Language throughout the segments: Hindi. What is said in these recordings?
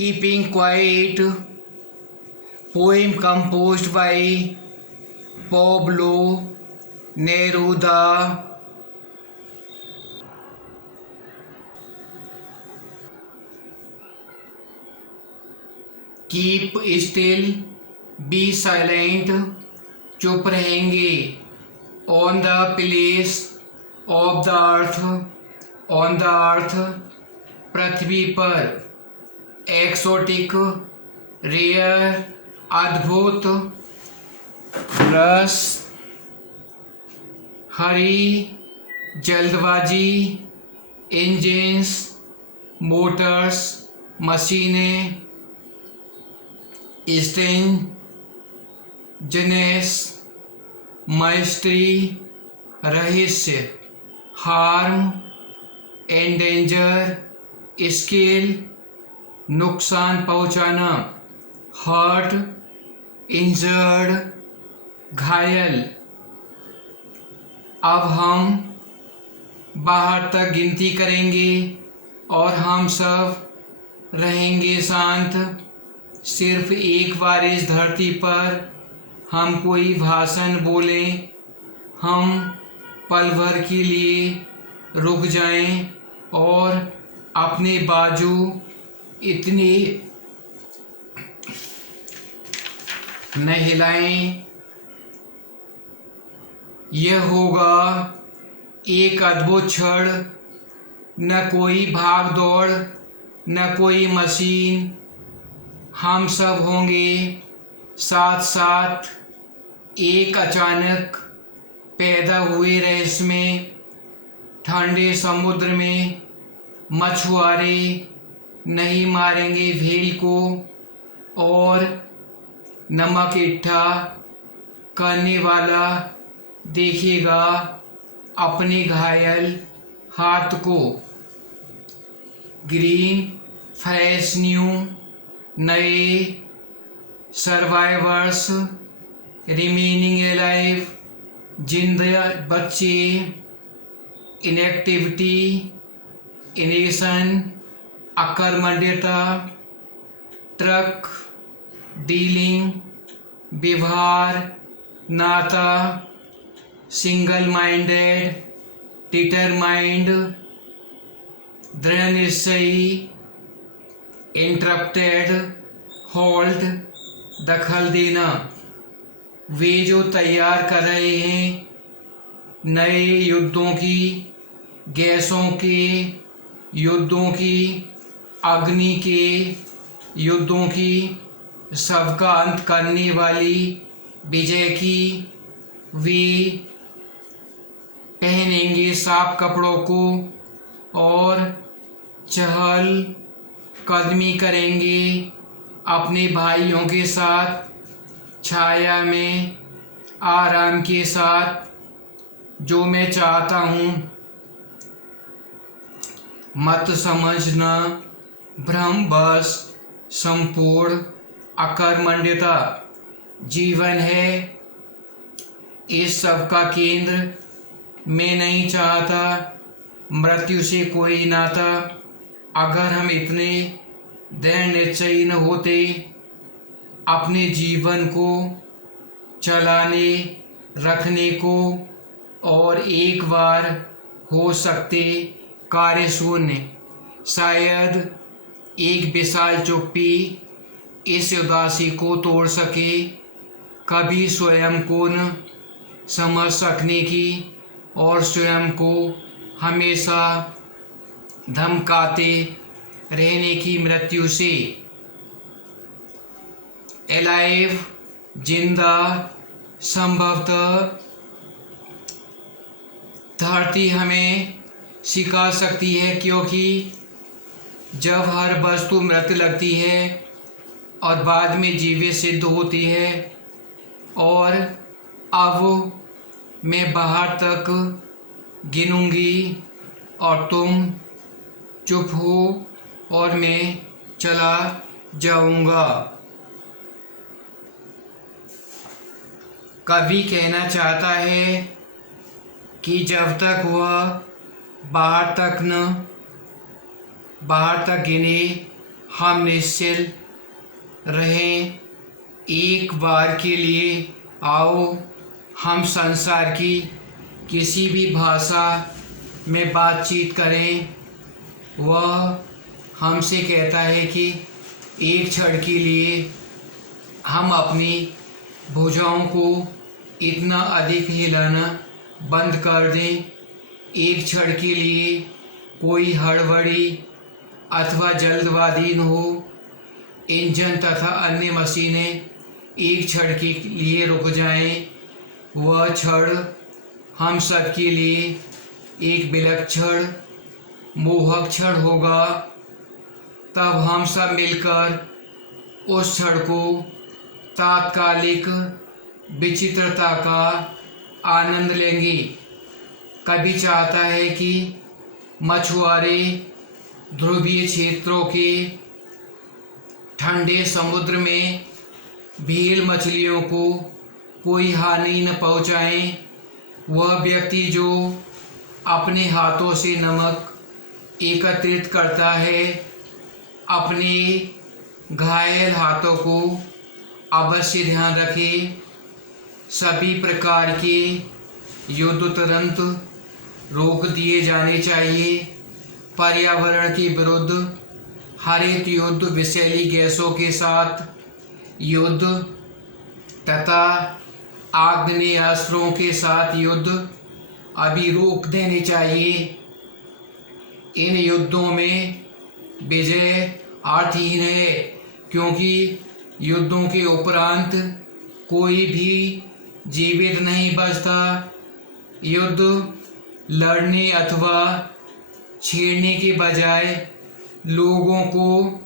Keeping Quiet, poem composed by Pablo Neruda. Keep still, be silent, चुप रहेंगे. On the place of the earth, on the earth, पृथ्वी पर. Exotic, rare, अद्भुत. रस, हरी, जल्दबाजी. इंजिन्स, मोटर्स, मशीनें. स्टेन, जनेस, माइस्ट्री, रहस्य. हार्म, एंडेंजर, स्किल, नुकसान पहुंचाना. हर्ट, इंजर्ड, घायल. अब हम बाहर तक गिनती करेंगे और हम सब रहेंगे शांत. सिर्फ एक बार इस धरती पर हम कोई भाषण बोलें, हम पल भर के लिए रुक जाएं और अपने बाजू इतने न हिलाएं. यह होगा एक अद्भुत क्षण. न कोई भाग दौड़, न कोई मशीन. हम सब होंगे साथ साथ एक अचानक पैदा हुए रहस्य में. ठंडे समुद्र में मछुआरे नहीं मारेंगे व्हेल को और नमक इकट्ठा करने वाला देखेगा अपने घायल हाथ को. ग्रीन, फ्रेश, न्यू, नए. सर्वाइवर्स, रिमेनिंग एलाइव, जिंदा बच्चे. इनएक्टिविटी, इनेशन, अकर्मण्यता. ट्रक, डीलिंग, व्यवहार, नाता. सिंगल माइंडेड, डिटरमाइंड, दृढ़ निश्चयी. इंटरप्टेड, होल्ड, दखल देना. वे जो तैयार कर रहे हैं नए युद्धों की, गैसों के युद्धों की, अग्नि के युद्धों की, सबका अंत करने वाली विजय की. वे पहनेंगे साफ कपड़ों को और चहल कदमी करेंगे अपने भाइयों के साथ. छाया में आराम के साथ. जो मैं चाहता हूँ मत समझना भ्रम बस. संपूर्ण अकर्मण्यता जीवन है. इस सब का केंद्र मैं नहीं चाहता मृत्यु से कोई नाता. अगर हम इतने दृढ़ निश्चयी न होते अपने जीवन को चलाने रखने को और एक बार हो सकते कार्य शून्य. शायद एक विशाल चुप्पी इस उदासी को तोड़ सके. कभी स्वयं को न समझ सकने की और स्वयं को हमेशा धमकाते रहने की मृत्यु से. एलाइव, जिंदा. संभवतः धरती हमें सिखा सकती है क्योंकि जब हर वस्तु मृत लगती है और बाद में जीवित सिद्ध होती है. और अब मैं बाहर तक गिनूंगी और तुम चुप हो और मैं चला जाऊंगा. कवि कहना चाहता है कि जब तक वह बाहर तक गिने हम निश्चल रहें। एक बार के लिए आओ हम संसार की किसी भी भाषा में बातचीत करें। वह हमसे कहता है कि एक क्षण के लिए हम अपनी भुजाओं को इतना अधिक हिलाना बंद कर दें। एक क्षण के लिए कोई हड़बड़ी अथवा जल्दबाजी न हो। इंजन तथा अन्य मशीनें एक क्षण के लिए रुक जाएं। वह क्षण हम सब के लिए एक विलक्षण मोहक क्षण होगा। तब हम सब मिलकर उस क्षण को तात्कालिक विचित्रता का आनंद लेंगे। कभी चाहता है कि मछुआरे ध्रुवीय क्षेत्रों के ठंडे समुद्र में व्हेल मछलियों को कोई हानि न पहुंचाएं। वह व्यक्ति जो अपने हाथों से नमक एकत्रित करता है, अपने घायल हाथों को अवश्य ध्यान रखे। सभी प्रकार के युद्ध तुरंत रोक दिए जाने चाहिए। पर्यावरण के विरुद्ध हरित युद्ध, विषैली गैसों के साथ युद्ध तथा आग्नेयास्त्रों के साथ युद्ध अभी रोक देने चाहिए। इन युद्धों में विजय अर्थहीन है, क्योंकि युद्धों के उपरांत कोई भी जीवित नहीं बचता। युद्ध लड़ने अथवा छेड़ने के बजाय लोगों को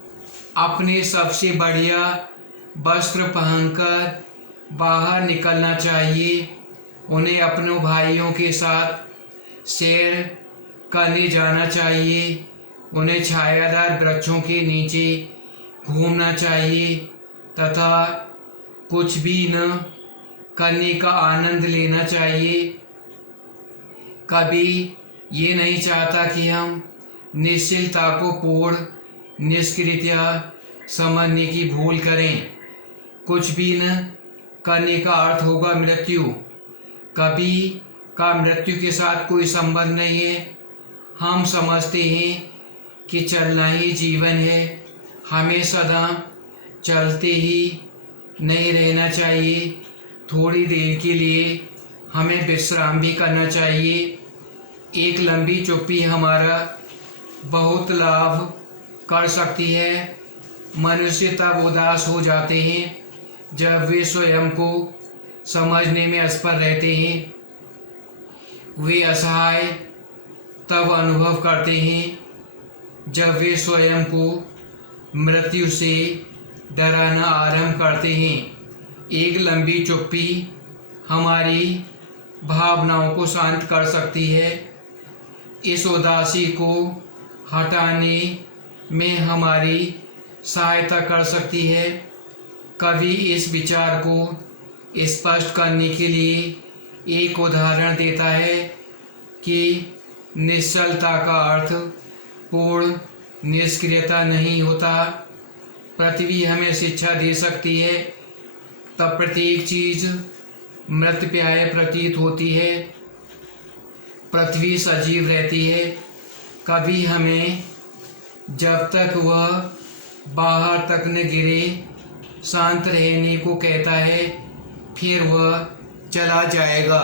अपने सबसे बढ़िया वस्त्र पहनकर बाहर निकलना चाहिए। उन्हें अपने भाइयों के साथ सैर करने जाना चाहिए। उन्हें छायादार वृक्षों के नीचे घूमना चाहिए तथा कुछ भी न करने का आनंद लेना चाहिए। कभी ये नहीं चाहता कि हम निश्चलता को पूर्ण निष्क्रियता समझने की भूल करें। कुछ भी न करने का अर्थ होगा मृत्यु। कभी का मृत्यु के साथ कोई संबंध नहीं है। हम समझते हैं कि चलना ही जीवन है। हमें सदा चलते ही नहीं रहना चाहिए। थोड़ी देर के लिए हमें विश्राम भी करना चाहिए। एक लंबी चुप्पी हमारा बहुत लाभ कर सकती है। मनुष्य तब उदास हो जाते हैं जब वे स्वयं को समझने में असफल रहते हैं। वे असहाय तब अनुभव करते हैं जब वे स्वयं को मृत्यु से डराना आरंभ करते हैं। एक लंबी चुप्पी हमारी भावनाओं को शांत कर सकती है। इस उदासी को हटाने में हमारी सहायता कर सकती है। कवि इस विचार को स्पष्ट करने के लिए एक उदाहरण देता है कि निश्चलता का अर्थ पूर्ण निष्क्रियता नहीं होता। पृथ्वी हमें शिक्षा दे सकती है, तब प्रत्येक चीज मृतप्राय प्रतीत होती है। पृथ्वी सजीव रहती है। कभी हमें जब तक वह बाहर तक न गिरे शांत रहने को कहता है, फिर वह चला जाएगा।